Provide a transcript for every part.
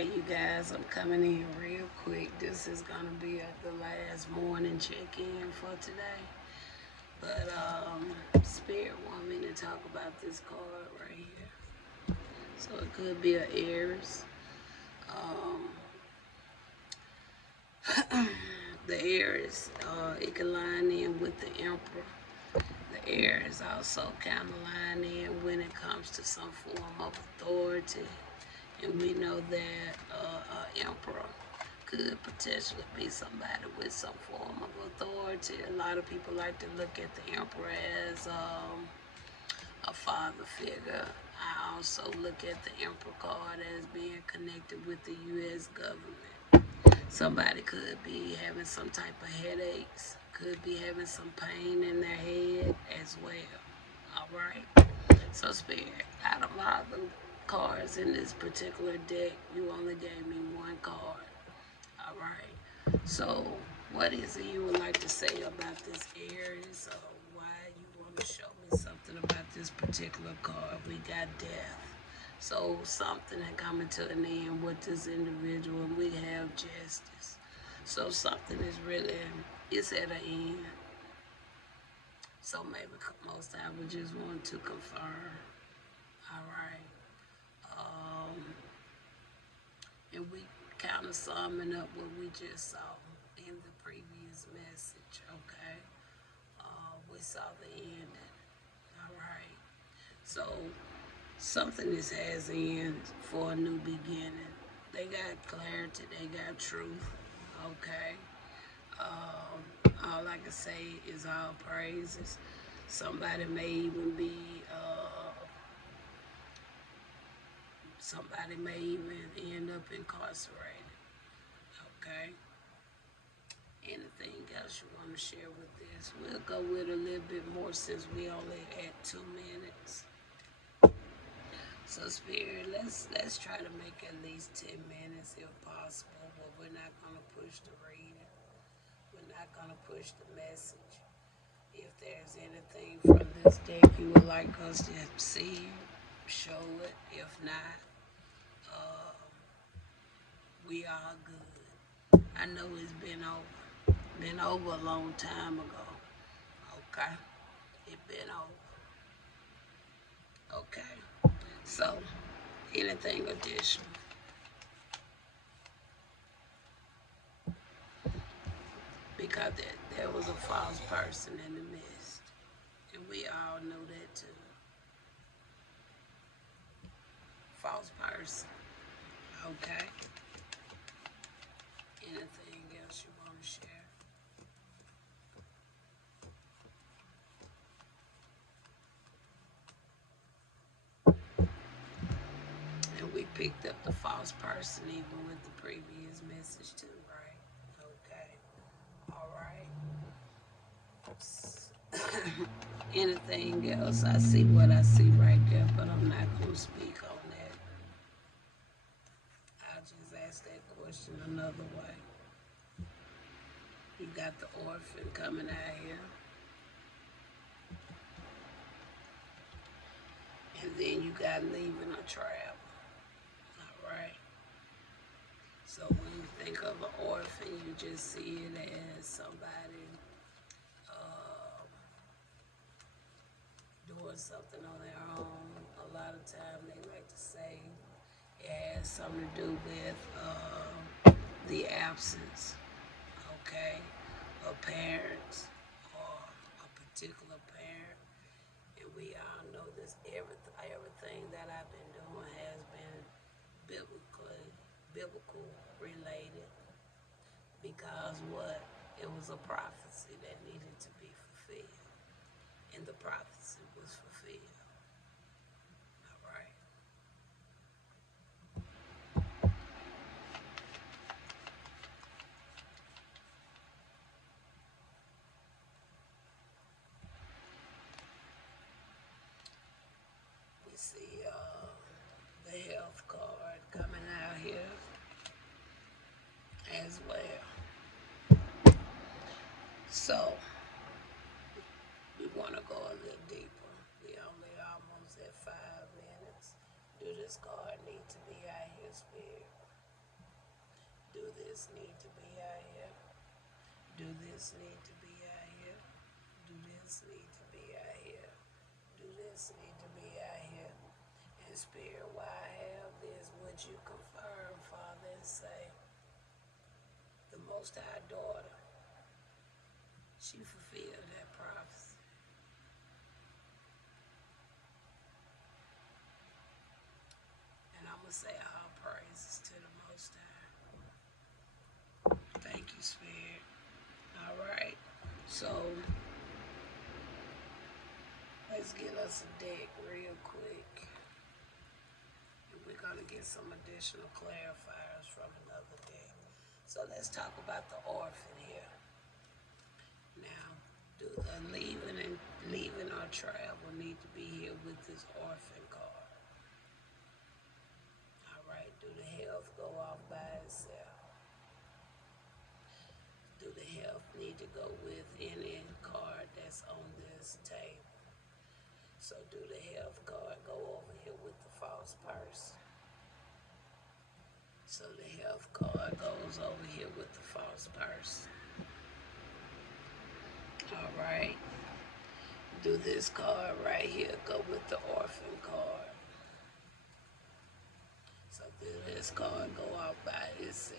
Alright, you guys, I'm coming in real quick. This is gonna be the last morning check-in for today. But Spirit want me to talk about this card right here. So it could be an Aries. The Aries, it can line in with the Emperor. The Aries also kind of line in when it comes to some form of authority. And we know that an emperor could potentially be somebody with some form of authority. A lot of people like to look at the emperor as a father figure. I also look at the emperor card as being connected with the U.S. government. Somebody could be having some type of headaches, could be having some pain in their head as well. All right. So Spirit, out of all the cards in this particular deck, you only gave me one card. All right. So what is it you would like to say about this Aries, or why you want to show me something about this particular card? We got death. So something is coming to an end with this individual, and we have justice. So something is really, it's at an end. So maybe most I would just want to confirm. All right. And we kind of summing up what we just saw in the previous message, okay? We saw the ending. All right. So something is has end for a new beginning. They got clarity. They got truth. Okay. All I can say is all praises. Somebody may even be, somebody may even end up incarcerated. Okay. Anything else you want to share with this? We'll go with a little bit more since we only at 2 minutes. So Spirit, let's try to make at least 10 minutes if possible, but we're not gonna push the reading. We're not gonna push the message. If there's anything from this deck you would like us to see, show it. If not, we are good. I know it's been over a long time ago. Okay, it been over. Okay, so anything additional? Because there was a false person in the midst, and we all know that too. False person. Okay. Anything else you want to share? And we picked up the false person even with the previous message too, right? Okay. All right. Anything else? I see what I see right there, but I'm not going to speak on that. I'll just ask that question another way. You got the orphan coming out here. And then you got leaving a trap. All right. So when you think of an orphan, you just see it as somebody doing something on their own. A lot of time they like to say it has something to do with the absence, okay, of parents or a particular parent. And we all know this. Everything that I've been doing has been biblical related, because what? It was a prophecy that needed to be fulfilled, and the prophecy was fulfilled. All right. We see the health card coming out here as well. So we want to go a little deeper. We only this need to be out here? Do this need to be out here? Do this need to be out here? Do this need to be out here? And Spirit, why I have this, would you confirm, Father, and say, the Most High daughter, she fulfilled that prophecy. And I'm going to say all praises to the Most High. Thank you, Spirit. All right. So, let's get us a deck real quick. And we're going to get some additional clarifiers from another deck. So, let's talk about the orphan here. Now, do the leaving or travel need to be here with this orphan card? Alright, do the health go off by itself? Do the health need to go with any card that's on this table? So do the health card go over here with the false person? So the health card goes over here with the false person. Alright. Do this card right here go with the orphan card? So do this card go out by itself?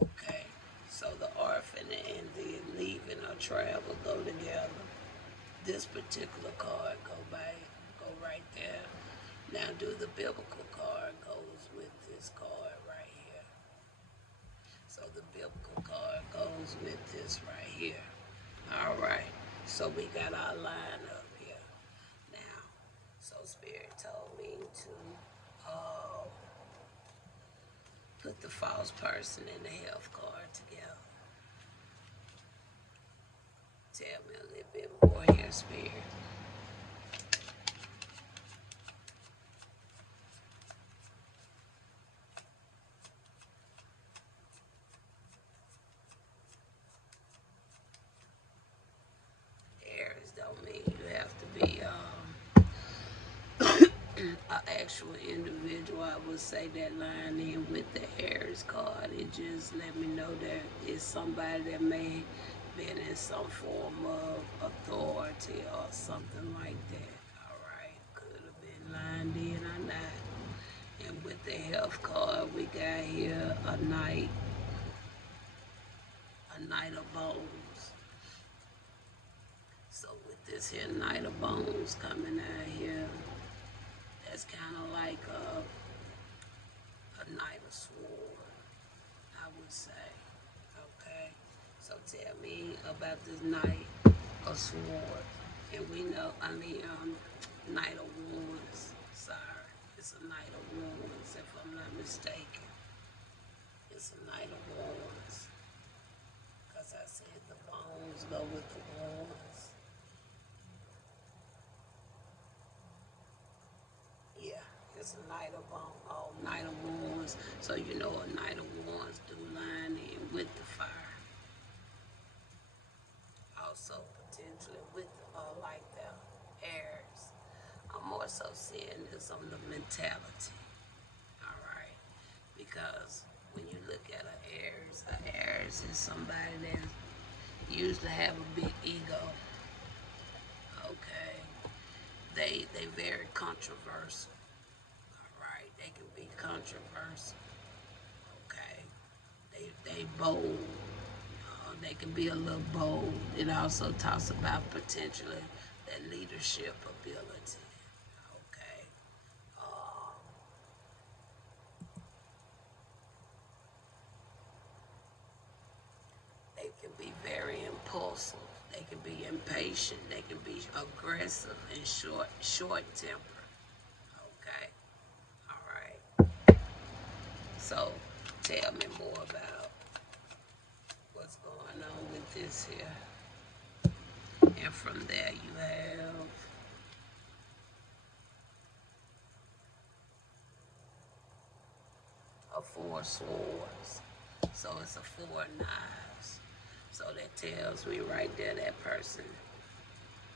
Okay. So the orphan and the leaving or travel go together. This particular card go right there. Now do the biblical card goes with this card right here. So the biblical card goes with this right here. Alright. So we got our line up here. Now, so Spirit told me to put the false person and the health card together. Tell me a little bit more here, Spirit. Aries don't mean you have to be an actual individual. I would say that line in with the Aries card. It just let me know that it's somebody that may been in some form of authority or something like that. Alright, could have been lined in or not. And with the health card, we got here a knight of bones. So with this here knight of bones coming out here, that's kind of like a knight of sword, I would say. Okay, so tell me about this knight of sword. And we know, knight of wands. Sorry, it's a knight of wands, if I'm not mistaken. It's a knight of wands. Because I said the bones go with the wands. Yeah, it's a knight of knight of wands. So you know a knight of wands do line in with the fire. Also potentially with like the airs. I'm more so seeing this on the mentality. Alright. Because when you look at an Aries is somebody that used to have a big ego. Okay. They very controversial. Alright, they can be controversial. Okay. They bold. They can be a little bold. It also talks about potentially that leadership ability. Okay. They can be very impulsive. They can be impatient. They can be aggressive and short tempered. Okay. All right. So tell me more about what's going on with this here. And from there you have a four swords. So it's a four knives. So that tells me right there that person,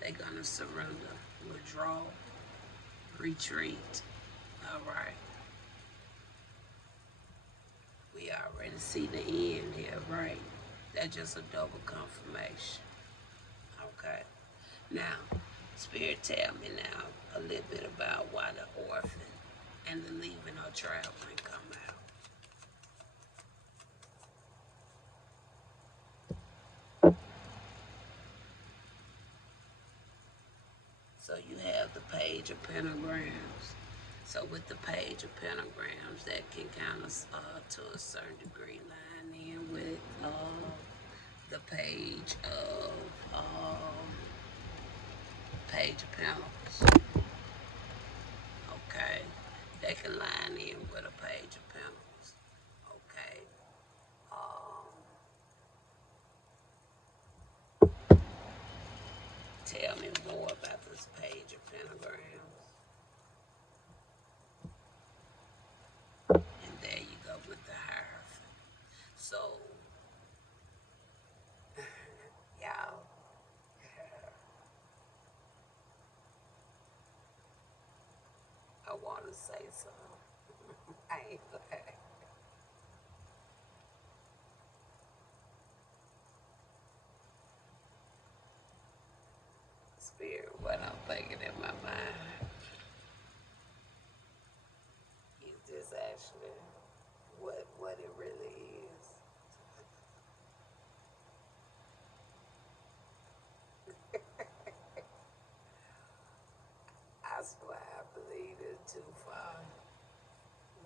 they're gonna surrender, withdraw, retreat. All right. to see the end here, right? That's just a double confirmation. Okay. Now, Spirit, tell me now a little bit about why the orphan and the leaving or traveling come out. So you have the page of pentagrams. So with the page of pentagrams, that can kind of, to a certain degree, line in with the page of pentacles. Okay, that can line in with a page of pentacles. Okay. Um, Tell me more about this page of pentagrams. And there you go with the Hierophant. So, y'all, I want to say something. I ain't lying. Spirit, what I'm thinking in my mind is this actually what it really is. I swear I believe it too far.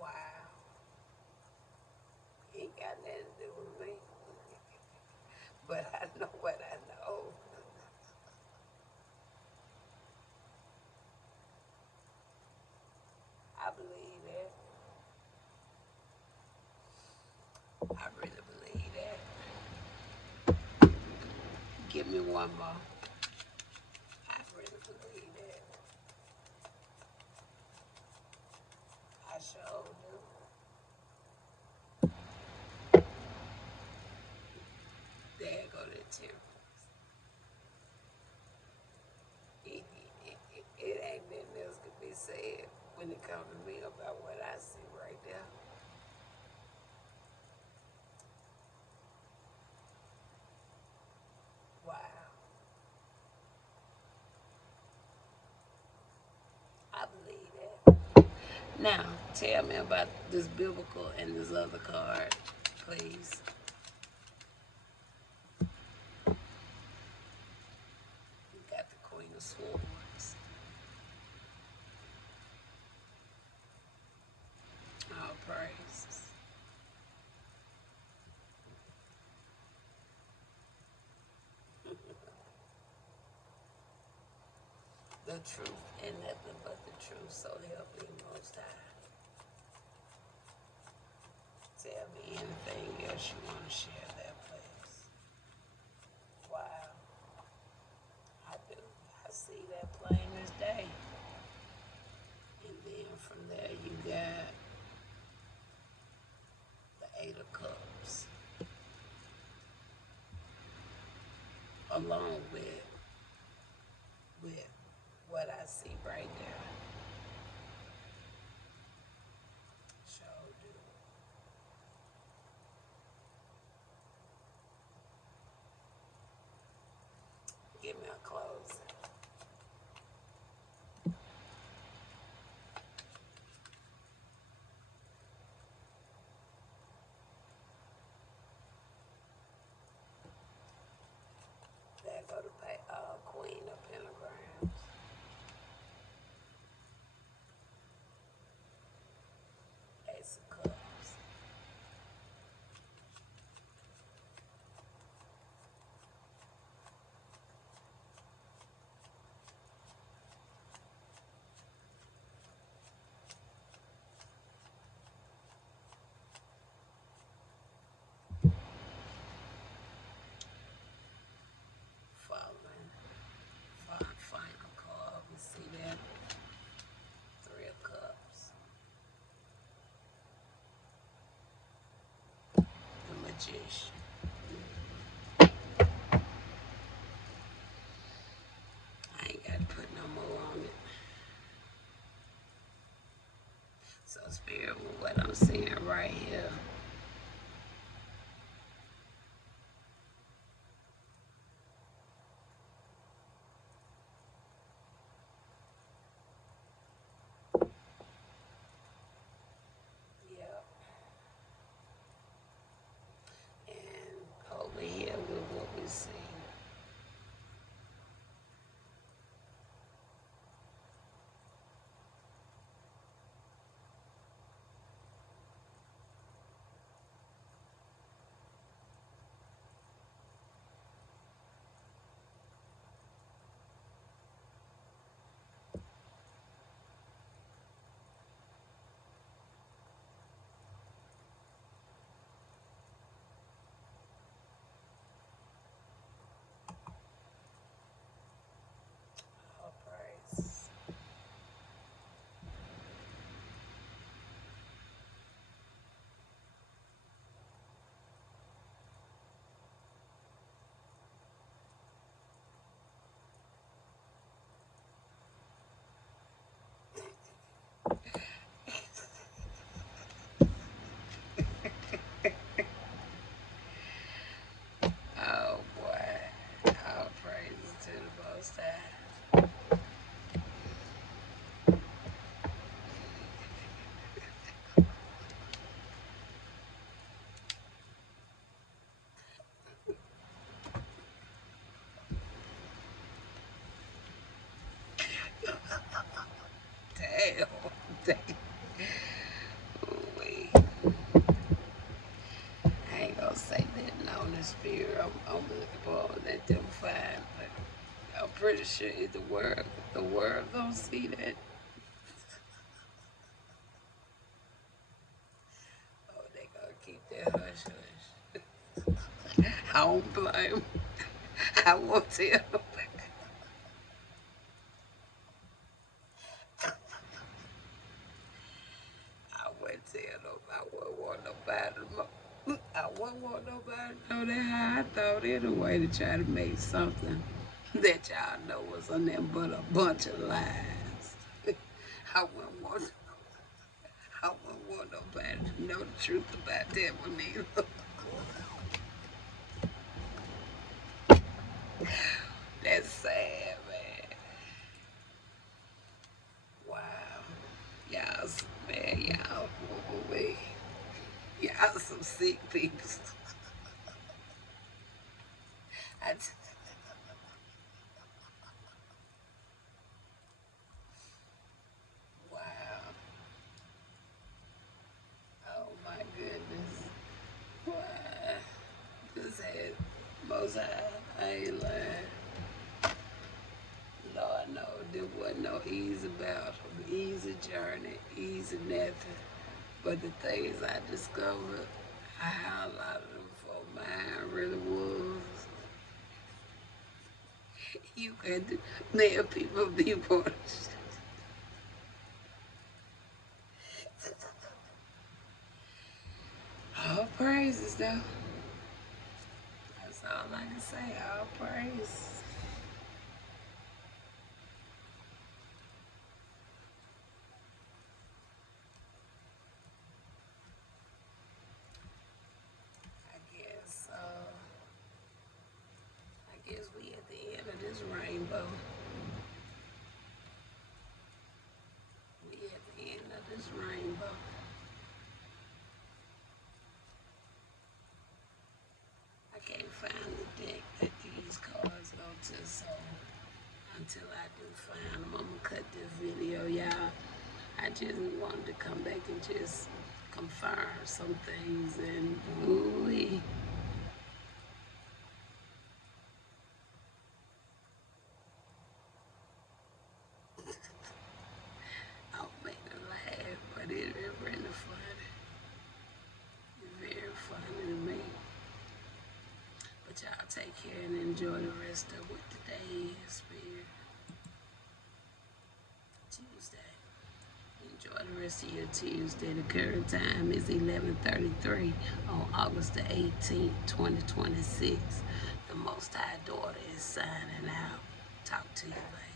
Wow. Ain't got nothing to do with me. But I know what I know. I believe that. I really believe that. Give me one more. I really believe that. I sure do. There go the temperance. It ain't nothing else to be said when it comes to me about what I see right there. Wow. I believe that. Now, tell me about this biblical and this other card, please. You got the Queen of Swords. All praises. The truth and nothing but the truth, so help me most high. Tell me anything else you want to share that place. Wow, I do. I see that plain as day. And then from there you got the Eight of Cups, along with what I see right there. Sure do. Give me a closing. There go the Queen of Pentagrams. Ace of Cups. Final card. We see that. Three of Cups. The Magician. I ain't got to put no more on it. So Spirit, what I'm seeing right here pretty sure the world don't see that. Oh, they gonna keep that hush hush. I don't blame. I won't tell them. I wouldn't tell them. I wouldn't want nobody to I wouldn't want nobody to know that how I thought anyway, to try to make something that y'all know was nothing but a bunch of lies. I wouldn't want I wouldn't want nobody to know the truth about that one either. That's sad, man. Wow. Y'all, man, y'all, boy, y'all some sick people. I t- wow. Oh my goodness. Wow. This had most I ain't lying. Lord no, there wasn't no easy battle, easy journey, easy nothing. But the things I discovered, I highlighted them for mine really was. You can do, man, people be born. All praises though. That's all I can say. All praise. I guess. I guess we at the end of this rainbow. We at the end of this rainbow. I can't find the deck that these cards go to, so until I do find them, I'm gonna cut this video, y'all. I just wanted to come back and just confirm some things, and ooh, I'll make them laugh, but it's really funny. It's very funny to me. But y'all take care and enjoy the rest of what today is, Tuesday. Enjoy the rest of your Tuesday. The current time is 11:33 on August the 18th, 2026. The Most High Daughter is signing out. Talk to you later.